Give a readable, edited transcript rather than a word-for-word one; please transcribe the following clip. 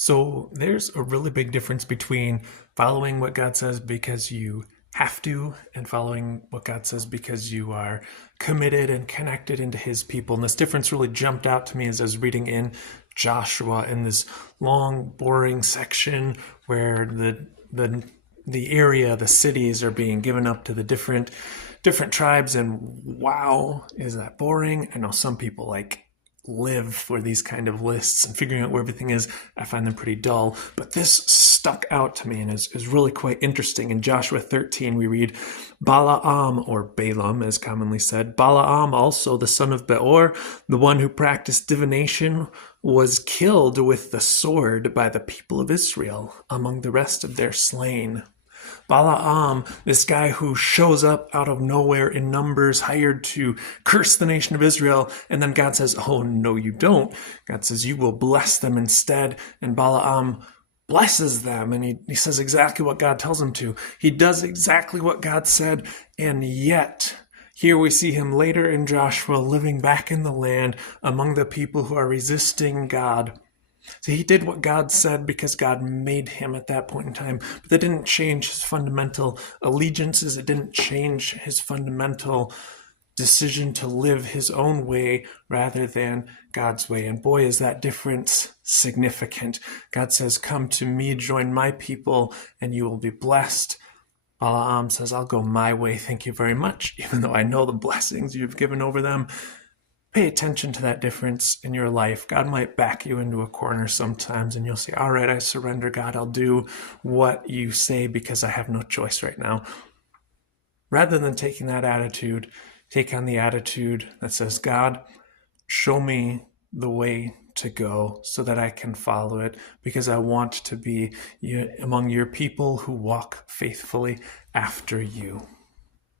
So there's a really big difference between following what God says because you have to and following what God says because you are committed and connected into his people. And this difference really jumped out to me as I was reading in Joshua in this long, boring section where the area, the cities are being given up to the different tribes. And wow, is that boring? I know some people live for these kind of lists and figuring out where everything is. I find them pretty dull, but this stuck out to me and is really quite interesting. In Joshua 13 we read, Balaam, or Balaam as commonly said, Balaam also the son of Beor, the one who practiced divination, was killed with the sword by the people of Israel among the rest of their slain. Balaam, this guy who shows up out of nowhere in numbers, hired to curse the nation of Israel, and then God says, oh, no, you don't. God says, you will bless them instead, and Balaam blesses them, and he says exactly what God tells him to. He does exactly what God said, and yet here we see him later in Joshua living back in the land among the people who are resisting God. So he did what God said because God made him at that point in time, but that didn't change his fundamental allegiances. It didn't change his fundamental decision to live his own way rather than God's way. And boy, is that difference significant. God says, come to me, join my people, and you will be blessed. Balaam says, I'll go my way, thank you very much, even though I know the blessings you've given over them. Pay attention to that difference in your life. God might back you into a corner sometimes and you'll say, all right, I surrender, God. I'll do what you say because I have no choice right now. Rather than taking that attitude, take on the attitude that says, God, show me the way to go so that I can follow it because I want to be among your people who walk faithfully after you.